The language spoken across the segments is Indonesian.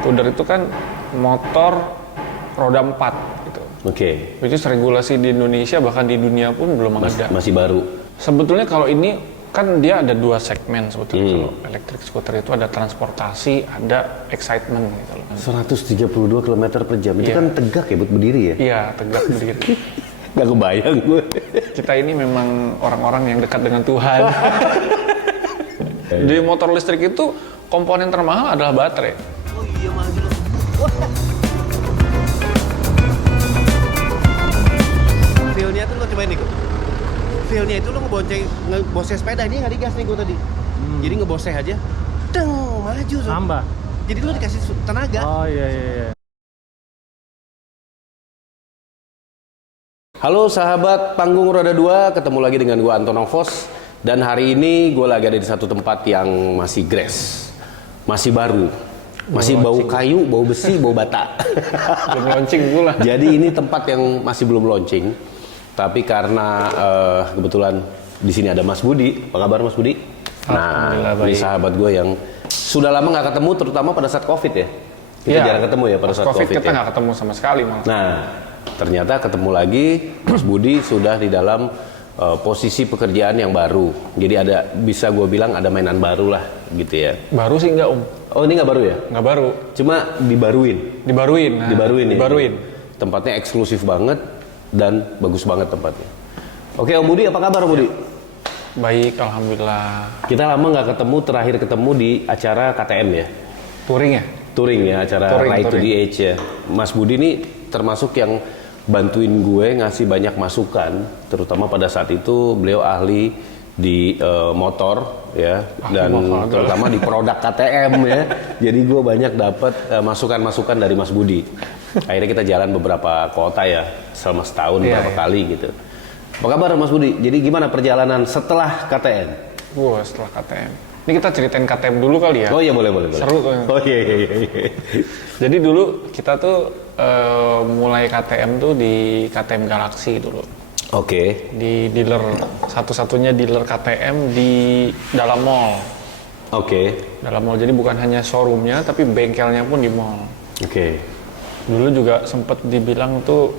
Pudar itu kan motor roda 4 gitu. Which is regulasi di Indonesia bahkan di dunia pun belum ada. Masih baru. Sebetulnya kalau ini kan dia ada 2 segmen sebetulnya. Kalau electric scooter itu ada transportasi, ada excitement gitu loh. 132 km per jam. Itu kan tegak ya buat berdiri ya? Iya, tegak berdiri. Gak kebayang gue. Kita ini memang orang-orang yang dekat dengan Tuhan. Di motor listrik itu komponen termahal adalah baterai. Oh iya maju loh. Feel-nya tuh lo cobain nih kok. Feel-nya itu lo ngeboseh sepeda, ini nggak digas nih gue tadi. Jadi ngeboseh aja, deng, maju so. Nambah. Jadi lo dikasih tenaga. Oh iya. Halo sahabat Panggung Roda 2, ketemu lagi dengan gue Anton Novos. Dan hari ini gue lagi ada di satu tempat yang masih grass, masih baru, masih bau kayu, bau besi, bau bata. Belum launching pula. Jadi ini tempat yang masih belum launching. Tapi karena kebetulan di sini ada Mas Budi. Apa kabar Mas Budi? Nah, ini sahabat gue yang sudah lama nggak ketemu, terutama pada saat COVID ya. Kita jarang ketemu ya pada saat COVID. Kita nggak ketemu sama sekali malah. Nah, ternyata ketemu lagi Mas Budi sudah di dalam posisi pekerjaan yang baru. Jadi ada, bisa gue bilang ada mainan baru lah gitu ya. Baru sih enggak Oh ini nggak baru ya? Nggak baru. Cuma dibaruin. Nah, dibaruin. Tempatnya eksklusif banget dan bagus banget tempatnya. Oke Om Budi, apa kabar Om Budi? Baik, alhamdulillah. Kita lama nggak ketemu, terakhir ketemu di acara KTM ya? Touring ya, acara Ride to the Edge ya. Mas Budi ini termasuk yang bantuin gue ngasih banyak masukan, terutama pada saat itu beliau ahli di motor ya, dan terutama di produk KTM ya. Jadi gue banyak dapat masukan-masukan dari Mas Budi. Akhirnya kita jalan beberapa kota ya, selama setahun beberapa kali gitu. Apa kabar Mas Budi? Jadi gimana perjalanan setelah KTM? Setelah KTM. Ini kita ceritain KTM dulu kali ya. Oh iya boleh. Seru tuh. Oh iya. Jadi dulu kita tuh mulai KTM tuh di KTM Galaxy dulu. Oke. Di dealer, satu-satunya dealer KTM di dalam mall. Oke. Dalam mall, jadi bukan hanya showroomnya tapi bengkelnya pun di mall. Oke. Dulu juga sempet dibilang tuh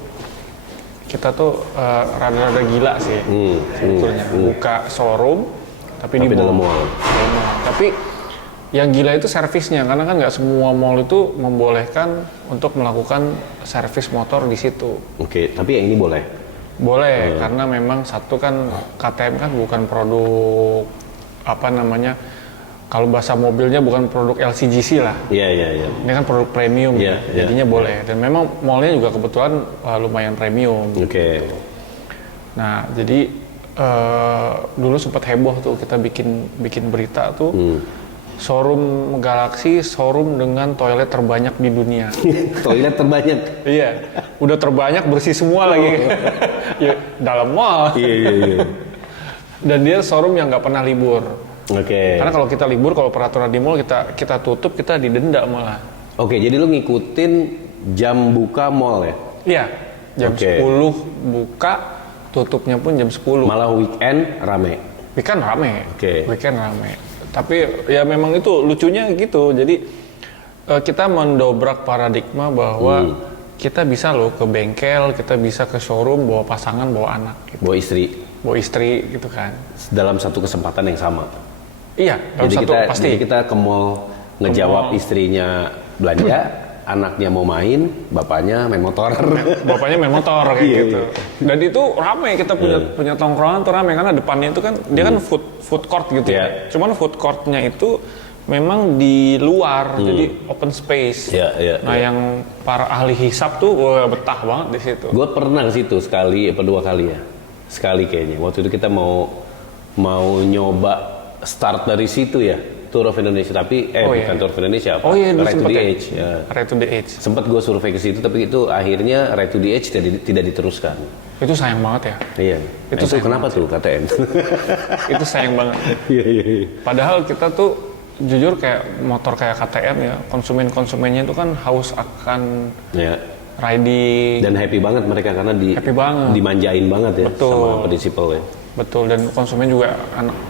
kita tuh rada-rada gila sih sebetulnya. Buka showroom tapi di dalam mall. Tapi yang gila itu servisnya, karena kan nggak semua mall itu membolehkan untuk melakukan servis motor di situ. Oke, tapi yang ini boleh? Boleh, karena memang satu kan KTM kan bukan produk apa namanya, kalau bahasa mobilnya bukan produk LCGC lah. Iya. Ini kan produk premium, jadinya boleh. Dan memang mallnya juga kebetulan lumayan premium. Oke. Nah, jadi dulu sempat heboh tuh kita bikin berita tuh. Showroom Galaxy, showroom dengan toilet terbanyak di dunia. Toilet terbanyak? Iya, udah terbanyak, bersih semua lagi. Ya, dalam mall. Iya. Dan dia showroom yang nggak pernah libur. Oke. Karena kalau kita libur, kalau peraturan di mall kita tutup, kita didenda malah. Oke, jadi lu ngikutin jam buka mall ya? Iya, jam 10 buka, tutupnya pun jam 10. Malah weekend rame? Weekend rame. Oke. Weekend rame. Tapi ya memang itu lucunya gitu. Jadi kita mendobrak paradigma bahwa kita bisa loh ke bengkel, kita bisa ke showroom bawa pasangan, bawa anak. Gitu. Bawa istri gitu kan. Dalam satu kesempatan yang sama? Iya, dalam satu pasti. Jadi kita ke mall ngejawab istrinya belanja, anaknya mau main, bapaknya main motor. Bapaknya main motor kayak gitu. Dan itu ramai, kita punya tongkrongan tuh ramai, karena depannya itu kan dia kan food court gitu ya. Cuman food courtnya itu memang di luar, jadi open space. Nah yang para ahli hisap tuh betah banget di situ. Gue pernah ke situ sekali apa 2 kali ya. Sekali kayaknya. Waktu itu kita mau nyoba start dari situ ya. Tour of Indonesia, tapi bukan Tour of Indonesia, apa? Ride to the Edge. Ya. Ride to the Edge. Sempat gue survei ke situ, tapi itu akhirnya Ride to the Edge tidak diteruskan. Itu sayang banget ya. Iya. Itu kenapa tuh KTM? Itu sayang banget. Iya. Padahal kita tuh jujur kayak motor kayak KTM ya, konsumennya itu kan haus akan riding. Dan happy banget mereka karena dimanjain banget ya. Betul. Sama prinsipal ya. Betul, dan konsumen juga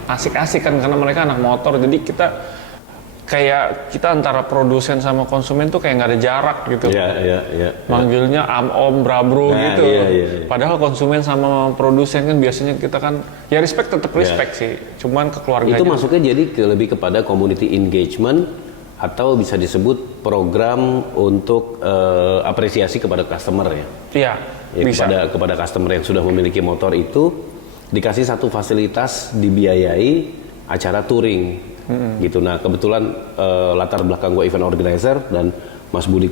asik-asik kan karena mereka anak motor. Jadi kita kayak kita antara produsen sama konsumen tuh kayak nggak ada jarak gitu. Iya. Manggilnya om, brabro gitu. Iya. Padahal konsumen sama produsen kan biasanya kita kan ya tetap respect sih. Cuman kekeluargaan. Itu masuknya jadi lebih kepada community engagement atau bisa disebut program untuk apresiasi kepada customer ya. Iya. Bisa. Kepada customer yang sudah memiliki motor itu dikasih satu fasilitas dibiayai acara touring. Gitu. Nah kebetulan latar belakang gue event organizer dan Mas Budi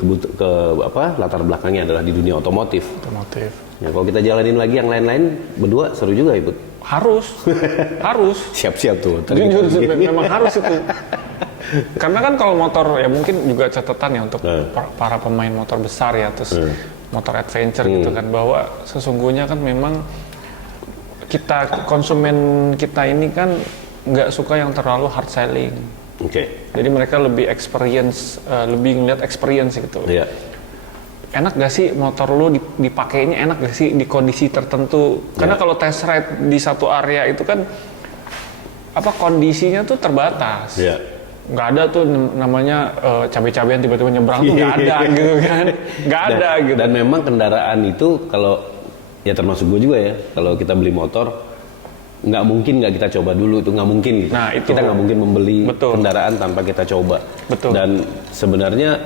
latar belakangnya adalah di dunia otomotif. Ya kalau kita jalanin lagi yang lain-lain berdua seru juga Ibu. Harus. Siap-siap tuh. Jujur memang harus itu. Karena kan kalau motor ya mungkin juga catatan ya untuk para pemain motor besar ya, terus motor adventure gitu kan, bahwa sesungguhnya kan memang kita konsumen kita ini kan nggak suka yang terlalu hard selling. Jadi mereka lebih lebih ngeliat experience gitu. Enak gak sih motor lu dipakainya, enak gak sih di kondisi tertentu? Karena kalau test ride di satu area itu kan kondisinya tuh terbatas. Nggak ada tuh namanya cabai-cabian tiba-tiba nyebrang tuh nggak ada gitu kan. Nggak ada gitu. Dan memang kendaraan itu kalau ya termasuk gue juga ya, kalau kita beli motor nggak mungkin nggak kita coba dulu, itu nggak mungkin gitu. Nah, itu. Kita nggak mungkin membeli kendaraan tanpa kita coba. Dan sebenarnya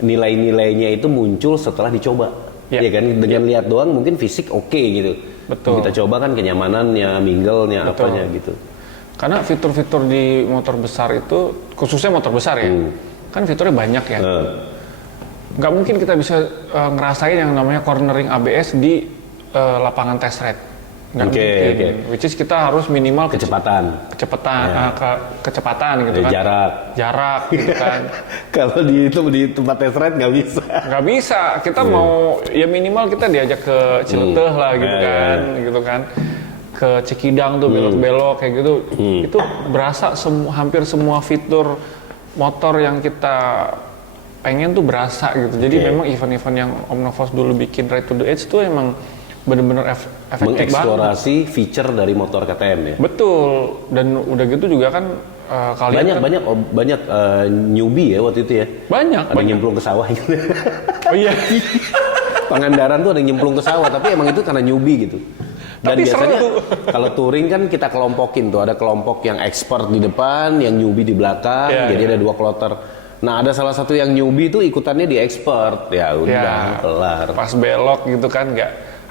nilai-nilainya itu muncul setelah dicoba. Ya kan, dengan lihat doang mungkin fisik oke gitu. Kita coba kan kenyamanannya, mingle-nya, apanya gitu. Karena fitur-fitur di motor besar itu, khususnya motor besar ya, kan fiturnya banyak ya. Nggak mungkin kita bisa ngerasain yang namanya cornering ABS di lapangan test ride. Nggak mungkin. Which is kita harus minimal kecepatan gitu kan. Jarak gitu kan. Kalau di tempat test ride nggak bisa. Nggak bisa. Kita mau ya minimal kita diajak ke Cileteh lah gitu kan. Ke Cikidang tuh belok-belok kayak gitu. Itu berasa hampir semua fitur motor yang kita pengen tuh berasa gitu. Jadi memang event-event yang Omnivos dulu bikin Ride to the Edge tuh emang bener-bener efektif banget. Mengeksplorasi feature dari motor KTM ya. Betul. Dan udah gitu juga kan kalian banyak newbie ya waktu itu ya. Banyak. Ada nyemplung ke sawah gitu. Oh iya. Pangandaran tuh ada nyemplung ke sawah, tapi emang itu karena newbie gitu. Dan tapi biasanya kalau touring kan kita kelompokin tuh, ada kelompok yang expert di depan, yang newbie di belakang, jadi ada 2 kloter. Nah ada salah satu yang newbie tuh ikutannya di expert, ya udah kelar. Pas belok gitu kan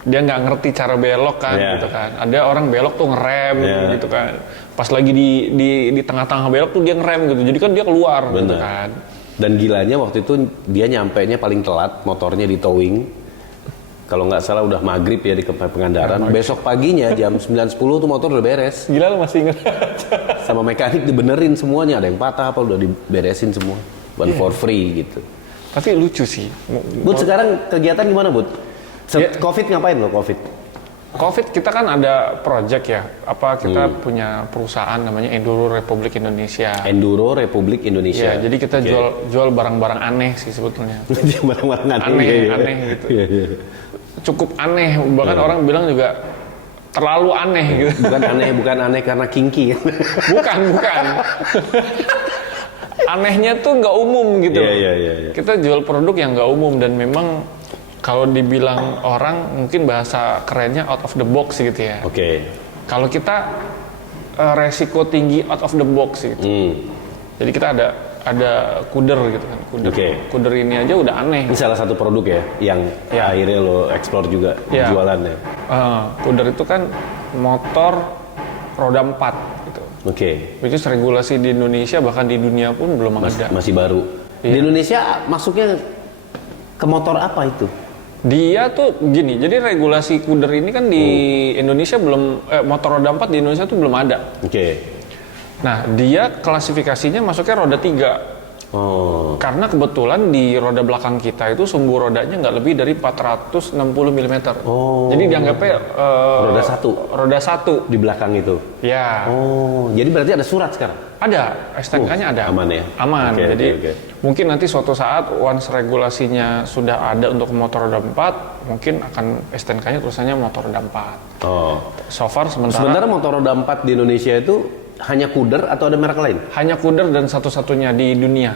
dia nggak ngerti cara belok kan gitu kan. Ada orang belok tuh ngerem gitu kan. Pas lagi di tengah-tengah belok tuh dia ngerem gitu. Jadi kan dia keluar gitu kan. Dan gilanya waktu itu dia nyampainya paling telat, motornya di towing. Kalau nggak salah udah maghrib ya di Pangandaran. Besok paginya jam 9.10 tuh motor udah beres. Gila lu masih inget. Sama mekanik dibenerin semuanya, ada yang patah apa udah diberesin semua. For free gitu. Tapi lucu sih. Bud sekarang kegiatan gimana Bud? Covid ngapain lo Covid kita kan ada project ya. Kita punya perusahaan namanya Enduro Republik Indonesia. Enduro Republik Indonesia. Ya, jadi kita jual barang-barang aneh sih sebetulnya. Barang-barang aneh gitu. Cukup aneh, bahkan orang bilang juga terlalu aneh gitu. Bukan aneh karena kinky. Bukan. Anehnya tuh nggak umum gitu. Kita jual produk yang nggak umum dan memang kalau dibilang orang mungkin bahasa kerennya out of the box gitu ya. Kalau kita resiko tinggi out of the box gitu. Jadi kita ada kuder gitu kan. Kuder ini aja udah aneh. Ini salah satu produk ya yang akhirnya lo explore juga jualannya. Kuder itu kan motor roda 4 gitu. Which is regulasi di Indonesia bahkan di dunia pun belum ada. Masih baru. Di Indonesia masuknya ke motor apa itu? Dia tuh gini, jadi regulasi kuder ini kan di Indonesia belum, motor roda 4 di Indonesia tuh belum ada. Nah, dia klasifikasinya masuknya roda 3. Karena kebetulan di roda belakang kita itu sumbu rodanya nggak lebih dari 460 mm. Jadi dianggapnya roda 1 di belakang itu. Ya. Jadi berarti ada surat sekarang? Ada, STNK-nya ada. Aman ya? Aman. Jadi mungkin nanti suatu saat once regulasinya sudah ada untuk motor roda 4, mungkin akan STNK-nya tulisannya motor roda 4. So far sementara motor roda 4 di Indonesia itu hanya Kuder atau ada merek lain? Hanya Kuder dan satu-satunya di dunia.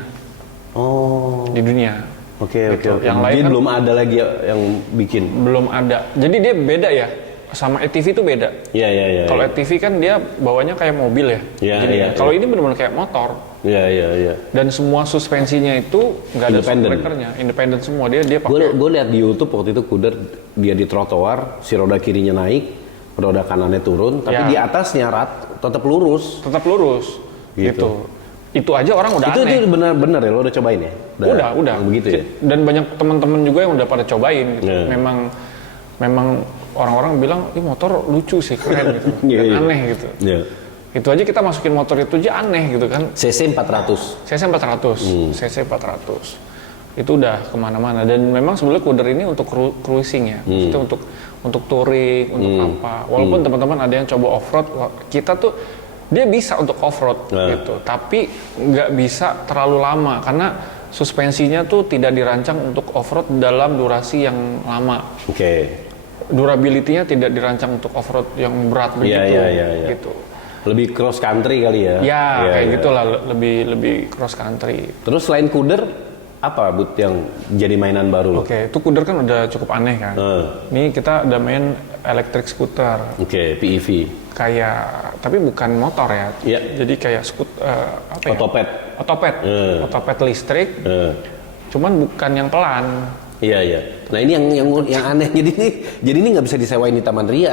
Oh. Di dunia. Oke. Yang lain Jadi kan belum ada lagi yang bikin. belum ada. Jadi dia beda ya. Sama ATV itu beda. Iya. Kalau ATV kan dia bawanya kayak mobil ya. Iya. Kalau ini benar-benar kayak motor. Iya. Dan semua suspensinya itu nggak ada breakernya, independen semua. Dia pakai. Gue lihat di YouTube waktu itu Kuder dia di trotoar, si roda kirinya naik, roda kanannya turun, tapi Ya. di atasnya tetap lurus. Tetap lurus. Gitu. Itu aja orang udah aneh. Itu benar-benar ya lo udah cobain ya? Udah. Begitu ya? Dan banyak teman-teman juga yang udah pada cobain. Gitu. Yeah. Memang orang-orang bilang, ini motor lucu sih, keren gitu, dan aneh gitu. Yeah. Itu aja kita masukin motor itu aja aneh gitu kan. CC 400. CC 400, CC 400. Itu udah kemana-mana. Dan memang sebenarnya Kuder ini untuk cruising ya. Maksudnya untuk touring, untuk apa. Walaupun teman-teman ada yang coba off-road, kita tuh dia bisa untuk off-road gitu. Tapi nggak bisa terlalu lama karena suspensinya tuh tidak dirancang untuk off-road dalam durasi yang lama. Oke. Durability-nya tidak dirancang untuk off-road yang berat begitu. Iya. Gitu. Lebih cross country kali ya? Ya, kayak gitulah, lebih cross country. Terus selain Kuder, apa Bud yang jadi mainan baru lo? Oke, itu Kuder kan udah cukup aneh kan. Ini kita udah main electric scooter. Oke, PEV. Kayak, tapi bukan motor ya. Iya. Jadi kayak apa ya? Otopet. Otopet listrik. Cuman bukan yang pelan. Iya. Nah ini yang aneh. Jadi ini nggak bisa disewain di Taman Ria.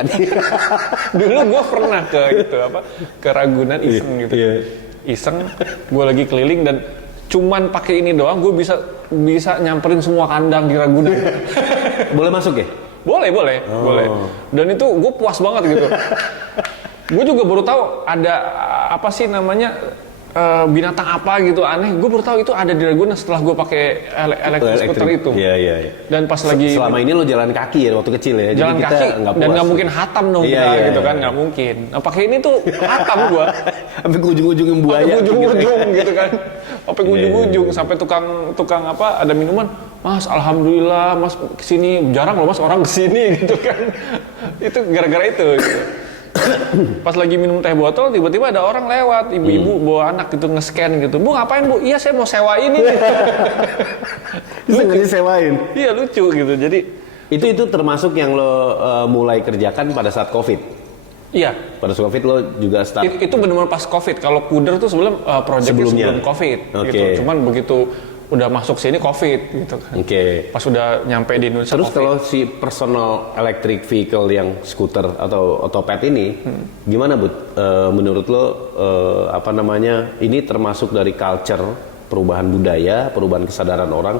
Dulu gue pernah ke Ragunan iseng gitu. Iya. Iseng, gue lagi keliling dan cuman pakai ini doang gue bisa nyamperin semua kandang di Ragunan. Boleh masuk ya? Boleh. Dan itu gue puas banget gitu. Gue juga baru tahu ada apa sih namanya binatang apa gitu aneh. Gue baru tahu itu ada di Ragunan setelah gue pakai electric scooter itu. Iya. Dan pas lagi selama ini lo jalan kaki ya waktu kecil ya. Jalan jadi kaki kita dan nggak mungkin hatam dong kita gitu kan, nggak mungkin. Nah pakai ini tuh hatam gue. Sampai ke ujung-ujung yang buaya. Sampai ujung-ujung gitu kan. Sampai ujung-ujung sampai tukang apa ada minuman. Mas, alhamdulillah Mas kesini, jarang loh Mas orang kesini gitu kan. Itu gara-gara itu. Gitu. Pas lagi minum teh botol tiba-tiba ada orang lewat, ibu-ibu bawa anak gitu nge-scan gitu. Bu ngapain Bu? Iya saya mau sewa ini. Lucu disewain. Iya lucu gitu. Jadi itu termasuk yang lo mulai kerjakan pada saat COVID. Iya. Pada saat COVID lo juga start. Itu benar-benar pas COVID. Kalau Kuder tuh sebelum COVID gitu. Cuman begitu udah masuk sini COVID gitu kan. Pas udah nyampe di Indonesia. Terus COVID. kalau si personal electric vehicle yang skuter atau otopet ini, gimana Bud? Menurut lo ini termasuk dari culture, perubahan budaya, perubahan kesadaran orang,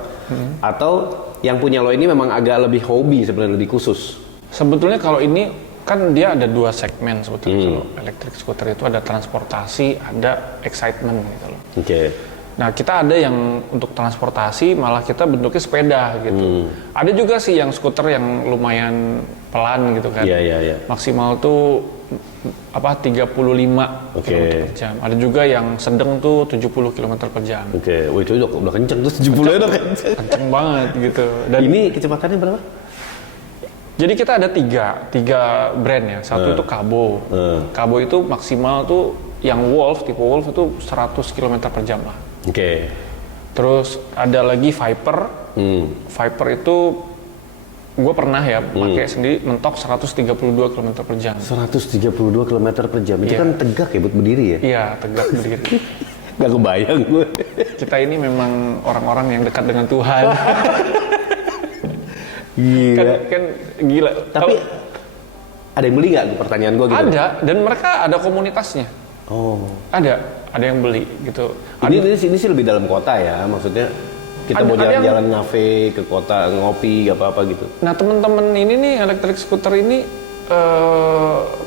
atau yang punya lo ini memang agak lebih hobi sebenarnya, lebih khusus? Sebetulnya kalau ini kan dia ada dua segmen sebetulnya. Kalau electric scooter itu ada transportasi, ada excitement gitu loh. Nah kita ada yang untuk transportasi malah kita bentuknya sepeda gitu. Ada juga sih yang skuter yang lumayan pelan gitu kan. Iya. Maksimal tuh 35 km per jam. Ada juga yang sedang tuh 70 km per jam. Wah itu udah kenceng tuh 70 udah kenceng. Kenceng banget gitu. Dan ini kecepatannya berapa? Jadi kita ada tiga brand ya. Satu itu Kabo. Kabo itu maksimal tuh yang tipe Wolf itu 100 km per jam lah. Terus ada lagi Viper. Viper itu gue pernah ya pakai sendiri mentok 132 km per jam. 132 km per jam. Itu kan tegak ya buat berdiri ya? Iya, tegak berdiri. Gak kebayang gue. Kita ini memang orang-orang yang dekat dengan Tuhan. Gila. Kan gila. Tapi ada yang beli nggak? Pertanyaan gue gitu. Ada, dan mereka ada komunitasnya. Ada yang beli gitu. Ini sih lebih dalam kota ya, maksudnya kita mau jalan-jalan ngafe ke kota, ngopi, apa-apa gitu. Nah teman-teman ini nih electric scooter ini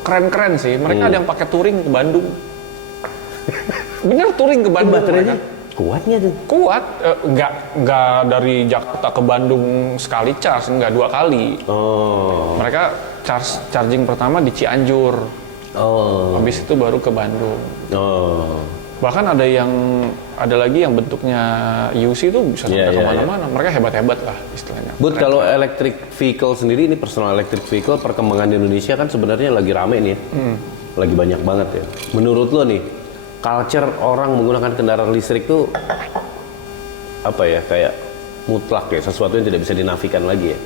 keren-keren sih. Mereka ada yang pakai touring ke Bandung. Bener touring ke Bandung. Baterainya kuatnya tuh? Kuat, nggak dari Jakarta ke Bandung sekali charge, nggak 2 kali. Mereka charging pertama di Cianjur. Habis itu baru ke Bandung. Bahkan ada lagi yang bentuknya UC itu bisa sampai kemana-mana. Mereka hebat-hebat lah istilahnya. But kalau electric vehicle sendiri, ini personal electric vehicle perkembangan di Indonesia kan sebenarnya lagi rame nih ya. lagi banyak banget ya. Menurut lo nih, culture orang menggunakan kendaraan listrik tuh apa ya, kayak mutlak ya, sesuatu yang tidak bisa dinafikan lagi ya.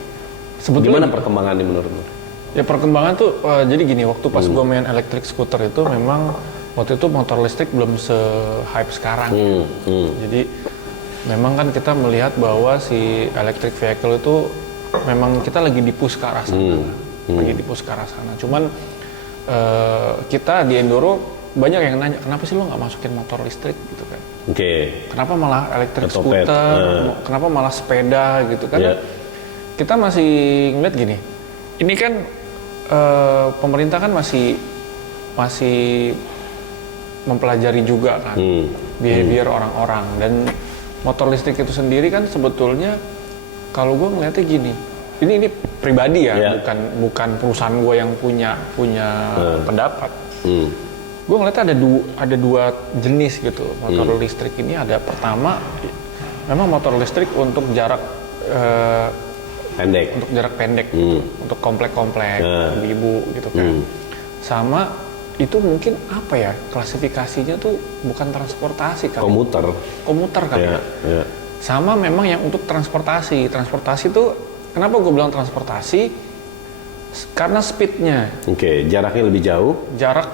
Sebetulnya gimana perkembangannya menurut lo? Ya perkembangan tuh jadi gini, waktu pas gue main electric scooter itu memang waktu itu motor listrik belum se-hype sekarang. Jadi memang kan kita melihat bahwa si electric vehicle itu memang kita lagi di-push ke arah sana. Lagi di-push ke arah sana. Cuman kita di Enduro banyak yang nanya, kenapa sih lo nggak masukin motor listrik gitu kan? Kenapa malah electric scooter? Kenapa malah sepeda gitu kan? Kita masih ngeliat gini, ini kan pemerintah kan masih mempelajari juga kan behavior orang-orang, dan motor listrik itu sendiri kan sebetulnya kalau gue ngeliatnya gini, ini pribadi ya, bukan perusahaan gue yang punya pendapat. Gue ngeliatnya ada dua jenis gitu motor listrik ini. Ada pertama, memang motor listrik untuk jarak pendek, gitu, untuk komplek-komplek, ibu-ibu gitu kan. Sama itu mungkin apa ya, klasifikasinya tuh bukan transportasi kan? Komuter kan ya. Sama memang yang untuk transportasi tuh, kenapa gue bilang transportasi? Karena speednya. Jarak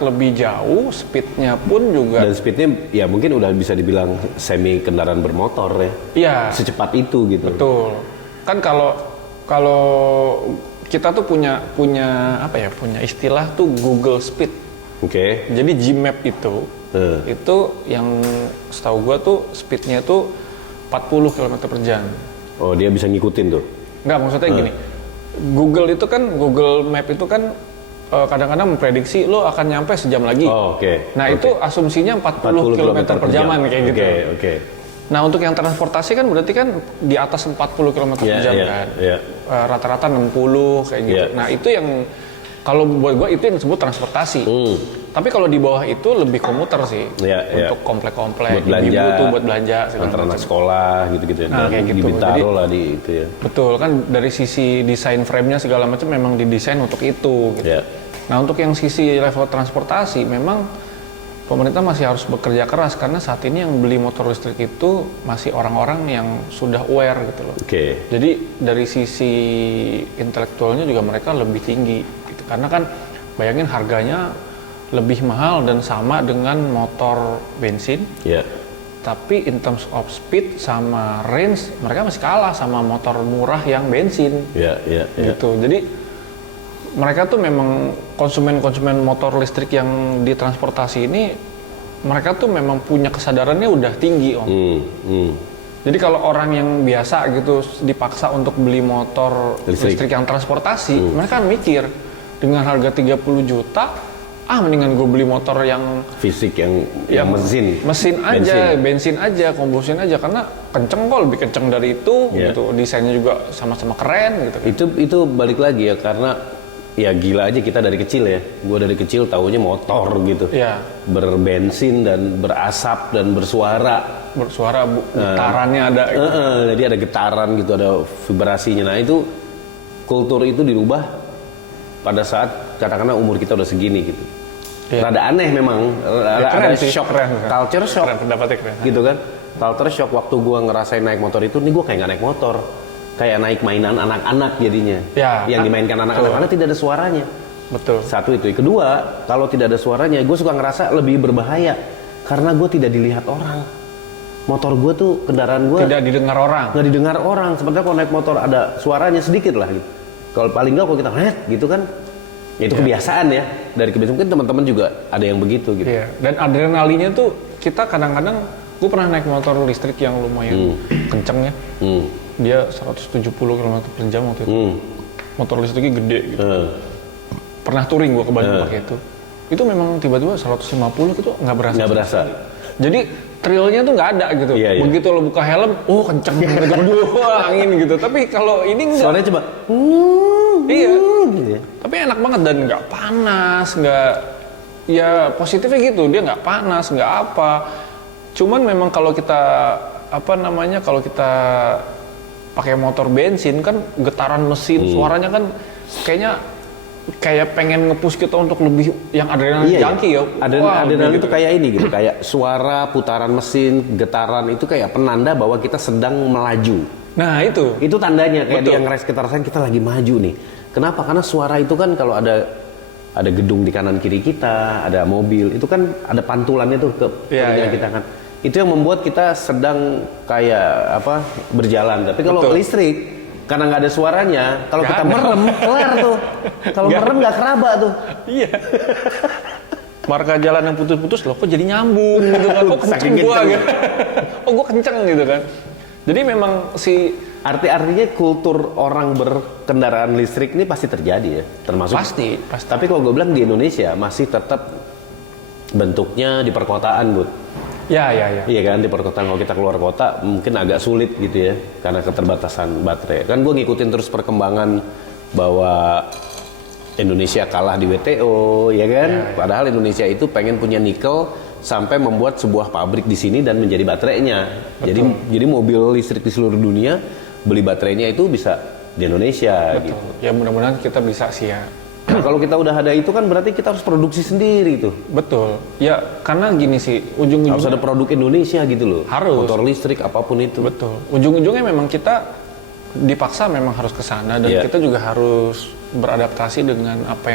lebih jauh, speednya pun juga. Dan speednya ya mungkin udah bisa dibilang semi kendaraan bermotor ya. Iya. Secepat itu gitu. Betul. Kan kalau kita tuh punya apa ya, punya istilah tuh Google Speed. Jadi Gmap itu yang setahu gua tuh speednya tuh 40 km per jam. Oh, dia bisa ngikutin tuh? Enggak, maksudnya gini. Google Map itu kan kadang-kadang memprediksi lo akan nyampe sejam lagi. Nah, itu asumsinya 40 km per jaman kayak gitu. Nah, untuk yang transportasi kan berarti kan di atas 40 km per jam kan. Rata-rata 60 kayak gitu. Nah, itu yang kalau buat gua itu yang disebut transportasi. Tapi kalau di bawah itu lebih komuter sih. Untuk komplek-komplek, ibu tuh buat belanja, antar anak sekolah gitu-gitu. Nah, kayak gitu. Ditaruh lah di itu ya. Betul, kan dari sisi desain frame-nya segala macam memang didesain untuk itu gitu. Nah, untuk yang sisi level transportasi memang pemerintah masih harus bekerja keras, karena saat ini yang beli motor listrik itu masih orang-orang yang sudah aware gitu loh. Jadi dari sisi intelektualnya juga mereka lebih tinggi gitu. Karena kan bayangin harganya lebih mahal dan sama dengan motor bensin. Tapi in terms of speed sama range mereka masih kalah sama motor murah yang bensin. Gitu. Jadi mereka tuh memang konsumen motor listrik yang ditransportasi ini, mereka tuh memang punya kesadarannya udah tinggi, Om. Jadi kalau orang yang biasa gitu dipaksa untuk beli motor listrik yang transportasi, mereka mikir dengan harga 30 juta, mendingan gue beli motor yang fisik, yang mesin aja, bensin aja, combustion aja, karena kenceng kok, lebih kenceng dari itu, gitu. Desainnya juga sama-sama keren gitu. Itu balik lagi ya, karena ya gila aja kita dari kecil ya. Gue dari kecil taunya motor gitu. Berbensin dan berasap dan bersuara. Getarannya ada. Jadi ada getaran gitu, ada vibrasinya. Nah, itu kultur itu dirubah pada saat katakanlah umur kita udah segini gitu. Rada aneh memang, ada shock, culture shock, pendapatnya keren. Gitu kan. Culture shock waktu gue ngerasain naik motor itu, nih gue kayak nggak naik motor, kayak naik mainan anak-anak jadinya. Yang dimainkan anak-anak karena tidak ada suaranya. Betul. Satu itu. Kedua, kalau tidak ada suaranya, gue suka ngerasa lebih berbahaya karena gue tidak dilihat orang. Motor gue tuh, kendaraan gue tidak didengar orang. Nggak didengar orang. Sementara kalau naik motor ada suaranya sedikit lah gitu. Kalau paling nggak kalau kita gitu kan, ya itu kebiasaan ya, dari kebiasaan. Mungkin teman-teman juga ada yang begitu gitu. Dan adrenalinnya tuh kita kadang-kadang, gue pernah naik motor listrik yang lumayan kenceng ya. Dia 170 km per jam waktu itu. Motor listriknya gede gitu. Pernah touring gue ke Bandung pakai itu. Itu memang tiba-tiba 150 gitu nggak berasa. Jadi trilnya tuh nggak ada gitu. Begitu lo buka helm, kenceng gitu, angin gitu. Tapi kalau ini enggak. Suaranya coba. Gitu ya. Tapi enak banget dan nggak panas, nggak, ya positifnya gitu, dia nggak panas, nggak apa. Cuman memang kalau kita kalau kita pakai motor bensin kan getaran mesin, suaranya kan kayaknya kayak pengen nge-push kita untuk lebih yang adrenalin junkie ya. Adrenalin gitu. itu kayak ini gitu, kayak suara putaran mesin, getaran itu kayak penanda bahwa kita sedang melaju. Nah itu tandanya kayak Betul. yang race kita rasain kita lagi maju nih. Kenapa? Karena suara itu kan kalau ada gedung di kanan kiri kita, ada mobil, itu kan ada pantulannya tuh ke telinga kita kan. Itu yang membuat kita sedang kayak apa berjalan. Tapi kalau listrik karena nggak ada suaranya, kalau kita merem, kelar tuh. Kalau merem nggak keraba tuh. Iya. Marka jalan yang putus-putus loh, kok jadi nyambung gitu kan? Kok kenceng gua gitu? Oh gua kenceng gitu kan? Jadi memang artinya kultur orang berkendaraan listrik ini pasti terjadi ya, termasuk. Pasti. Tapi kalau gue bilang di Indonesia masih tetap bentuknya di perkotaan, Bud. Ya. Iya kan, di perkotaan. Kalau kita keluar kota mungkin agak sulit gitu ya, karena keterbatasan baterai. Kan gue ngikutin terus perkembangan bahwa Indonesia kalah di WTO, ya kan? Padahal Indonesia itu pengen punya nikel sampai membuat sebuah pabrik di sini dan menjadi baterainya. Jadi mobil listrik di seluruh dunia beli baterainya itu bisa di Indonesia. Betul. Gitu. Ya mudah-mudahan kita bisa sih ya. Nah, kalau kita udah ada itu kan berarti kita harus produksi sendiri tuh. Betul. Ya karena gini sih, ujung-ujungnya harus ada produk Indonesia gitu loh. Harus. Motor listrik apapun itu. Betul. Ujung-ujungnya memang kita dipaksa memang harus ke sana dan kita juga harus beradaptasi dengan apa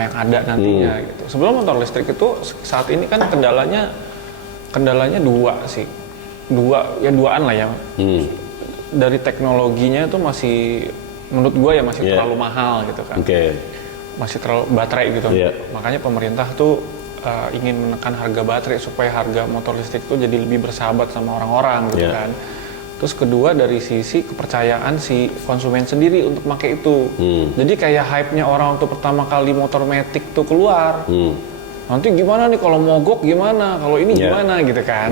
yang ada nantinya gitu. Sebelum motor listrik itu saat ini kan kendalanya dua sih. Duaan lah ya. Dari teknologinya itu masih menurut gue ya masih terlalu mahal gitu kan. Masih terlalu baterai gitu. Makanya pemerintah tuh ingin menekan harga baterai supaya harga motor listrik tuh jadi lebih bersahabat sama orang-orang gitu kan. Terus kedua dari sisi kepercayaan si konsumen sendiri untuk pakai itu. Jadi kayak hype-nya orang waktu pertama kali motor Matic tuh keluar. Nanti gimana nih kalau mogok gimana? Kalau ini gimana gitu kan.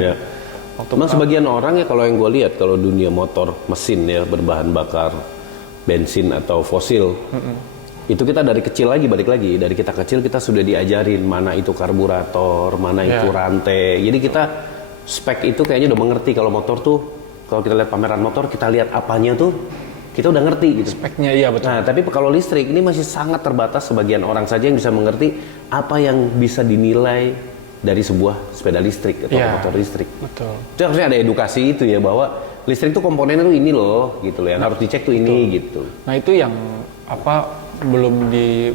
Memang sebagian orang ya kalau yang gue lihat kalau dunia motor mesin ya berbahan bakar bensin atau fosil. Itu kita dari kecil balik lagi dari kita kecil kita sudah diajarin mana itu karburator, mana itu rantai. Jadi kita spek itu kayaknya udah mengerti kalau motor tuh. Kalau kita lihat pameran motor, kita lihat apanya tuh, kita udah ngerti gitu. Speknya iya betul. Nah, tapi kalau listrik ini masih sangat terbatas sebagian orang saja yang bisa mengerti apa yang bisa dinilai dari sebuah sepeda listrik atau motor listrik. Betul. Itu harusnya ada edukasi itu ya bahwa listrik tuh komponennya tuh ini loh, gitu loh. Yang harus dicek tuh ini gitu. Nah itu yang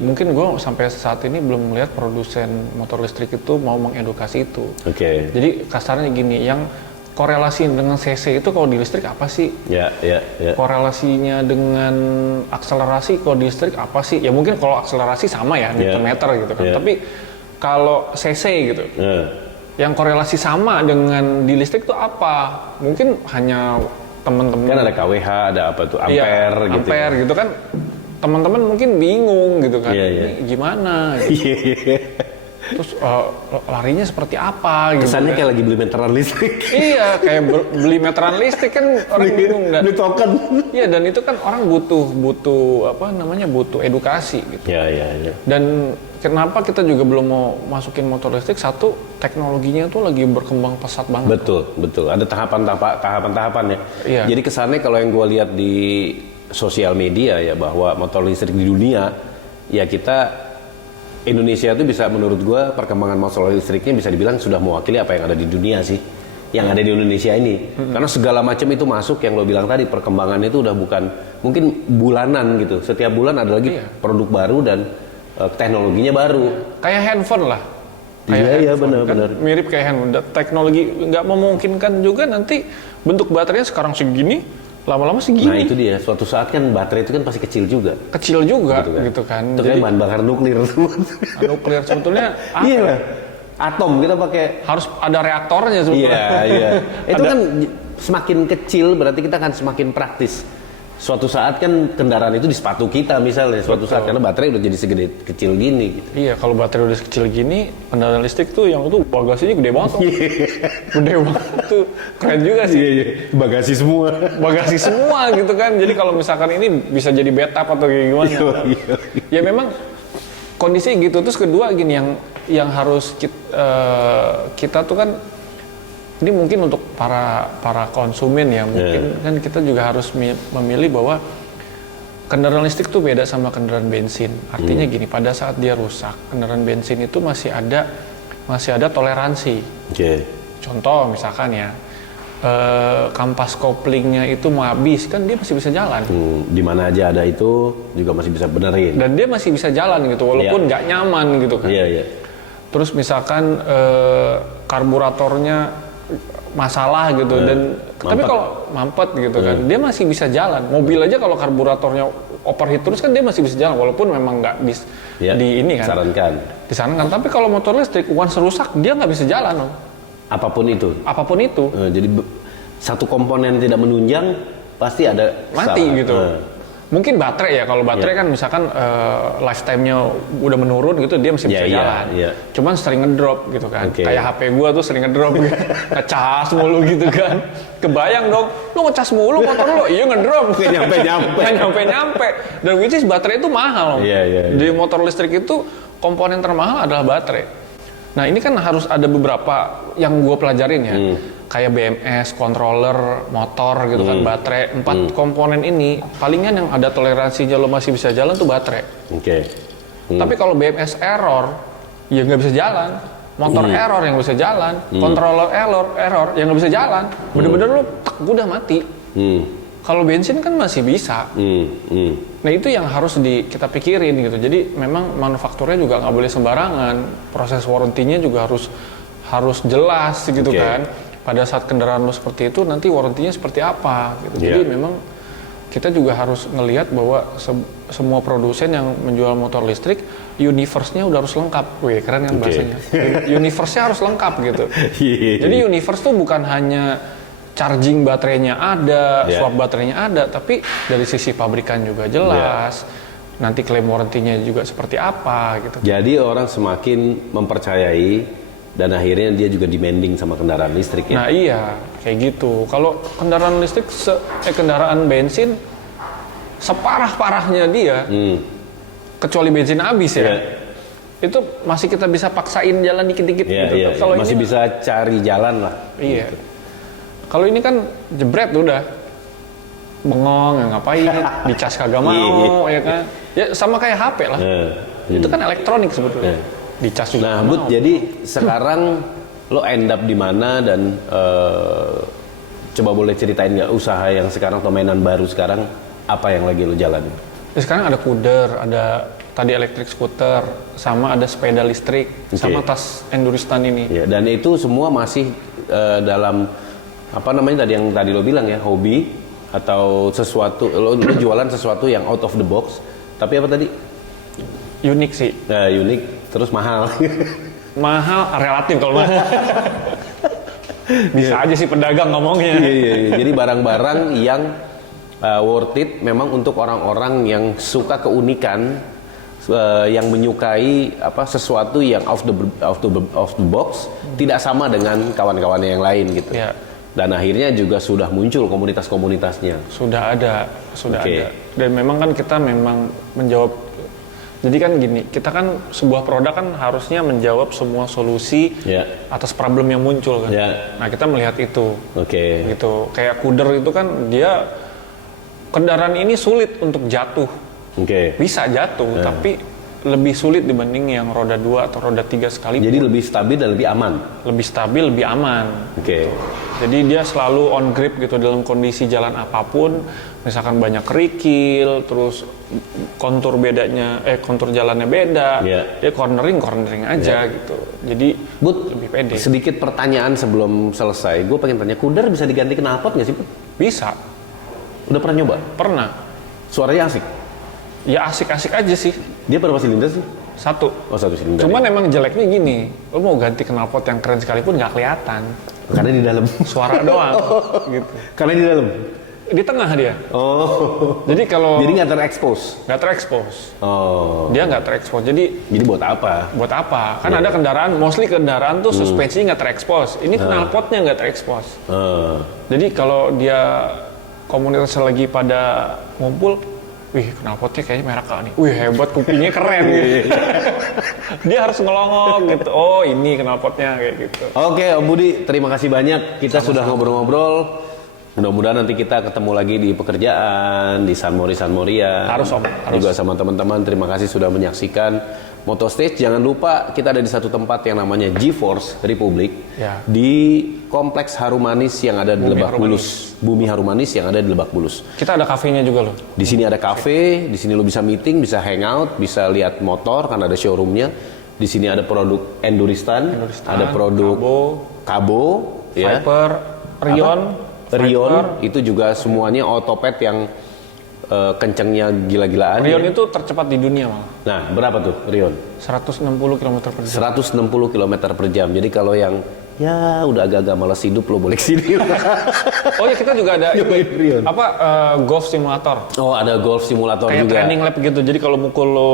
mungkin gue sampai saat ini belum melihat produsen motor listrik itu mau mengedukasi itu. Jadi kasarnya gini, yang korelasi dengan CC itu kalau di listrik apa sih? Korelasinya dengan akselerasi kalau di listrik apa sih? Ya mungkin kalau akselerasi sama ya, Newton-meter gitu kan. Tapi kalau CC gitu, yang korelasi sama dengan di listrik itu apa? Mungkin hanya teman-teman. Kan ada KWH, ada apa tuh, ampere gitu. Ampere gitu kan. Teman-teman mungkin bingung gitu kan. Ini gimana? Gitu. Terus larinya seperti apa gitu. Kesannya kan. kayak lagi beli meteran listrik. Iya, kayak beli meteran listrik kan orang bingung dan beli token. Iya, dan itu kan orang butuh edukasi gitu. Iya. Dan kenapa kita juga belum mau masukin motor listrik? Satu, teknologinya tuh lagi berkembang pesat banget. Betul. Ada tahapan-tahapan ya. Iya. Jadi kesannya kalau yang gue lihat di sosial media ya bahwa motor listrik di dunia ya Indonesia itu bisa menurut gue perkembangan motor listriknya bisa dibilang sudah mewakili apa yang ada di dunia sih, yang ada di Indonesia ini. Karena segala macam itu masuk yang lo bilang tadi perkembangan itu udah bukan mungkin bulanan gitu. Setiap bulan ada lagi produk baru dan teknologinya baru. Kayak handphone lah. Iya benar. Kan mirip kayak handphone. Teknologi nggak memungkinkan juga nanti bentuk baterainya sekarang segini. Lama-lama segini. Nah itu dia, suatu saat kan baterai itu kan pasti kecil juga. Kecil juga gitu kan. Itu kan bahan bakar nuklir. Nuklir sebetulnya apa? Iya, atom kita pakai. Harus ada reaktornya sebetulnya. Iya. Itu kan semakin kecil berarti kita akan semakin praktis. Suatu saat kan kendaraan itu di sepatu kita misalnya. Suatu saat karena baterai udah jadi segede kecil gini gitu. Iya, kalau baterai udah kecil gini, kendaraan listrik tuh yang itu bagasinya gede banget. Gede banget tuh. Keren juga sih. Iya. Bagasi semua gitu kan. Jadi kalau misalkan ini bisa jadi bathtub atau gimana. Iya. Ya memang kondisi gitu. Terus kedua gini yang harus kita tuh kan ini mungkin untuk para konsumen ya mungkin kan kita juga harus memilih bahwa kendaraan listrik tuh beda sama kendaraan bensin. Artinya gini, pada saat dia rusak, kendaraan bensin itu masih ada toleransi. Contoh misalkan ya, kampas koplingnya itu mau habis, kan dia masih bisa jalan. Di mana aja ada itu juga masih bisa benerin. Dan dia masih bisa jalan gitu, walaupun nggak nyaman gitu kan. Terus misalkan karburatornya masalah gitu dan tapi kalau mampet gitu kan, dia masih bisa jalan. Mobil aja kalau karburatornya overheat terus kan dia masih bisa jalan, walaupun memang nggak di ini kan. Disarankan. Tapi kalau motor listrik once rusak dia nggak bisa jalan. Apapun itu. Jadi satu komponen tidak menunjang pasti ada mati gitu. Mungkin baterai ya, kalau baterai kan misalkan lifetime-nya udah menurun gitu, dia masih bisa jalan. Cuman sering ngedrop gitu kan. Kayak HP gua tuh sering ngedrop gitu. Ngecas mulu gitu kan. Kebayang dong, lu ngecas mulu motor lu, iya ngedrop. Nggak nyampe. Dan which is baterai itu mahal. Di motor listrik itu komponen termahal adalah baterai. Nah ini kan harus ada beberapa yang gue pelajarin ya, kayak BMS, controller, motor gitu kan, baterai, 4 komponen ini, palingan yang ada toleransinya lo masih bisa jalan tuh baterai. Tapi kalau BMS error, ya nggak bisa jalan. Motor error yang bisa jalan, controller error yang nggak bisa jalan. Bener-bener lo udah mati. Kalau bensin kan masih bisa. Nah itu yang harus kita pikirin gitu. Jadi memang manufakturnya juga nggak boleh sembarangan. Proses warrantinya juga harus jelas gitu kan. Pada saat kendaraan lo seperti itu, nanti warrantinya seperti apa gitu. Jadi memang kita juga harus ngelihat bahwa semua produsen yang menjual motor listrik, universe-nya udah harus lengkap. Wih keren kan bahasanya. Universe-nya harus lengkap gitu. Jadi universe tuh bukan hanya charging baterainya ada, swap baterainya ada, tapi dari sisi pabrikan juga jelas. Nanti klaim warrantinya juga seperti apa gitu. Jadi orang semakin mempercayai dan akhirnya dia juga demanding sama kendaraan listrik ya. Nah iya, kayak gitu. Kalau kendaraan listrik, kendaraan bensin separah-parahnya dia, kecuali bensin habis ya. Itu masih kita bisa paksain jalan dikit-dikit gitu. Kalau masih ini, bisa cari jalan lah. Iya. Gitu. Kalau ini kan jebret udah bengong, ngapain, dicas kagak mau, ya kan? Ya sama kayak HP lah. Itu kan elektronik sebetulnya. Dicas juga. Nah, Bud, jadi sekarang lo end up di mana dan coba boleh ceritain nggak usaha yang sekarang atau mainan baru sekarang apa yang lagi lo jalanin? Ya, sekarang ada kuder, ada tadi elektrik skuter, sama ada sepeda listrik, sama tas Enduristan ini. Ya, dan itu semua masih dalam apa namanya tadi yang tadi lo bilang ya, hobi atau sesuatu lo jualan sesuatu yang out of the box, tapi apa tadi? Unik sih. Unik, terus mahal. Mahal relatif kalau mahal. Bisa aja sih pedagang ngomongnya. Jadi barang-barang yang worth it memang untuk orang-orang yang suka keunikan, yang menyukai sesuatu yang out the box, tidak sama dengan kawan-kawannya yang lain gitu. Dan akhirnya juga sudah muncul komunitas-komunitasnya. Sudah ada. Dan memang kan kita menjawab. Jadi kan gini, kita kan sebuah produk kan harusnya menjawab semua solusi atas problem yang muncul kan. Nah kita melihat itu. Gitu. Kayak kuder itu kan dia kendaraan ini sulit untuk jatuh. Bisa jatuh, tapi lebih sulit dibanding yang roda 2 atau roda 3 sekalipun. Jadi lebih stabil dan lebih aman. Lebih stabil, lebih aman. Jadi dia selalu on grip gitu dalam kondisi jalan apapun. Misalkan banyak kerikil, terus kontur jalannya beda. Dia cornering aja gitu. Jadi Bud, lebih pede. Sedikit pertanyaan sebelum selesai. Gue pengen tanya, kuder bisa diganti knalpot nggak sih, Bud? Bisa. Udah pernah nyoba? Pernah. Suaranya asik? Ya asik-asik aja sih. Dia berapa silinder sih? 1. Oh, 1 silinder. Cuman emang jeleknya gini, lo mau ganti knalpot yang keren sekalipun nggak kelihatan. Karena di dalam. Suara doang. Gitu. Karena di dalam. Di tengah dia. Oh. Jadi kalau. Jadi nggak terekspos. Nggak terekspos. Oh. Dia nggak terekspos. Jadi buat apa? Buat apa? Kan ada kendaraan, mostly kendaraan tuh suspensinya nggak terekspos. Ini knalpotnya nggak terekspos. Jadi kalau dia komunitas lagi pada ngumpul, wih knalpotnya kayaknya merek A nih. Wih hebat, kupingnya keren gitu. Dia harus ngelongok gitu. Oh ini knalpotnya kayak gitu. Oke Om Budi, terima kasih banyak. Kita sudah ngobrol-ngobrol. Mudah-mudahan nanti kita ketemu lagi di pekerjaan, di San Moria. Harus Om, harus. Juga sama teman-teman, terima kasih sudah menyaksikan Motostage. Jangan lupa kita ada di satu tempat yang namanya GeForce Republic Ya. di Kompleks Harumanis yang ada di Bumi Lebak Harumanis. Bulus. Bumi Harumanis yang ada di Lebak Bulus. Kita ada kafenya juga loh. Di sini ada cafe, di sini lo bisa meeting, bisa hangout, bisa lihat motor karena ada showroomnya. Di sini ada produk Enduristan, ada produk Kabo, ya. Viper, Rion. Rion Viper. itu juga semuanya otopet yang kencengnya gila-gilaan. Rion ya. itu tercepat di dunia malah. Nah, berapa tuh Rion? 160 km per jam. 160 km per jam. Jadi kalau yang ya udah agak-agak malas hidup lo boleh kesini. Oh ya kita juga ada Nyobain Rion. apa golf simulator. Oh, ada golf simulator Kayak juga. training lab gitu. Jadi kalau mukul lo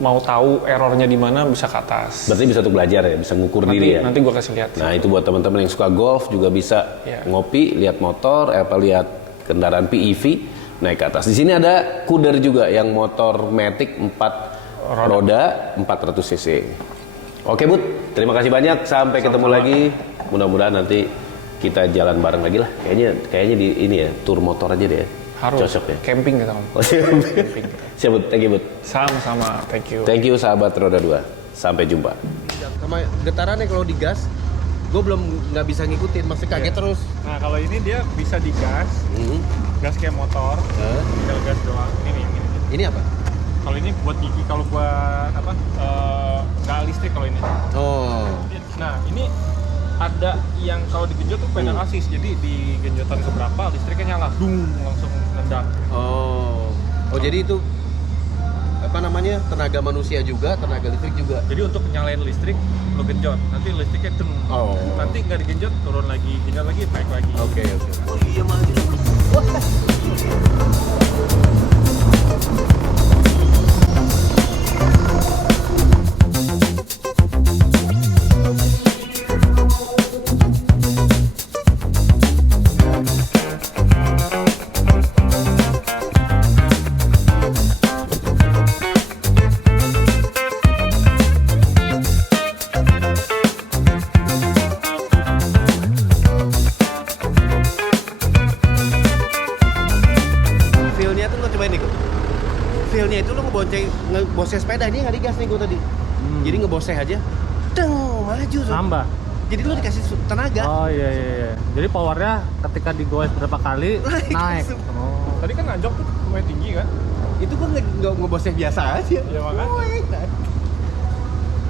mau tahu errornya di mana bisa ke atas. Berarti bisa untuk belajar ya, bisa ngukur diri ya. Nanti gua kasih lihat. Nah, itu buat teman-teman yang suka golf juga bisa Iya. ngopi, lihat motor, lihat kendaraan PEV naik ke atas. Di sini ada Kuder juga yang motor Matic 4 roda 400 cc. Oke, Bud. Terima kasih banyak. Sampai ketemu lagi. Mudah-mudahan nanti kita jalan bareng lagi lah. Kayaknya di ini ya, tur motor aja deh. Harus. Cocok ya. Camping kita Om. Oh, siap. Siap, Bud. Thank you, Bud. Sama-sama. Thank you. Thank you sahabat roda 2. Sampai jumpa. Sama getarannya kalau digas, gue belum nggak bisa ngikutin, masih kaget terus. Nah kalau ini dia bisa digas, gas kayak motor, tinggal gas doang. Ini yang ini. Ini apa? Kalau ini buat gigi, kalau buat apa? Nggak listrik kalau ini. Oh, Nah ini ada yang kalau digenjot tuh pedal asis, jadi di genjotan keberapa listriknya nyala, langsung nendang. oh jadi itu apa namanya, tenaga manusia juga, tenaga listrik juga. Jadi untuk nyalain listrik lo genjot, nanti listriknya deng. Oh. Nanti nggak digenjot turun lagi, genjot lagi naik lagi. Oke. Feel-nya tuh lo cobain nih, feel-nya itu lo ngeboseh sepeda, ini nggak digas nih gue tadi. Jadi ngeboseh aja, deng, maju. Sob. Nambah. Jadi lo dikasih tenaga. Oh iya. Jadi powernya ketika digoes berapa kali naik. Sob. Oh. Tadi kan najok tuh lumayan tinggi kan? Itu gue nggak ngeboseh biasa aja. Ya makanya. Wih,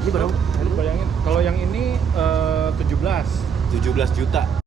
ini berapa? Lu bayangin, kalau yang ini 17. 17 juta.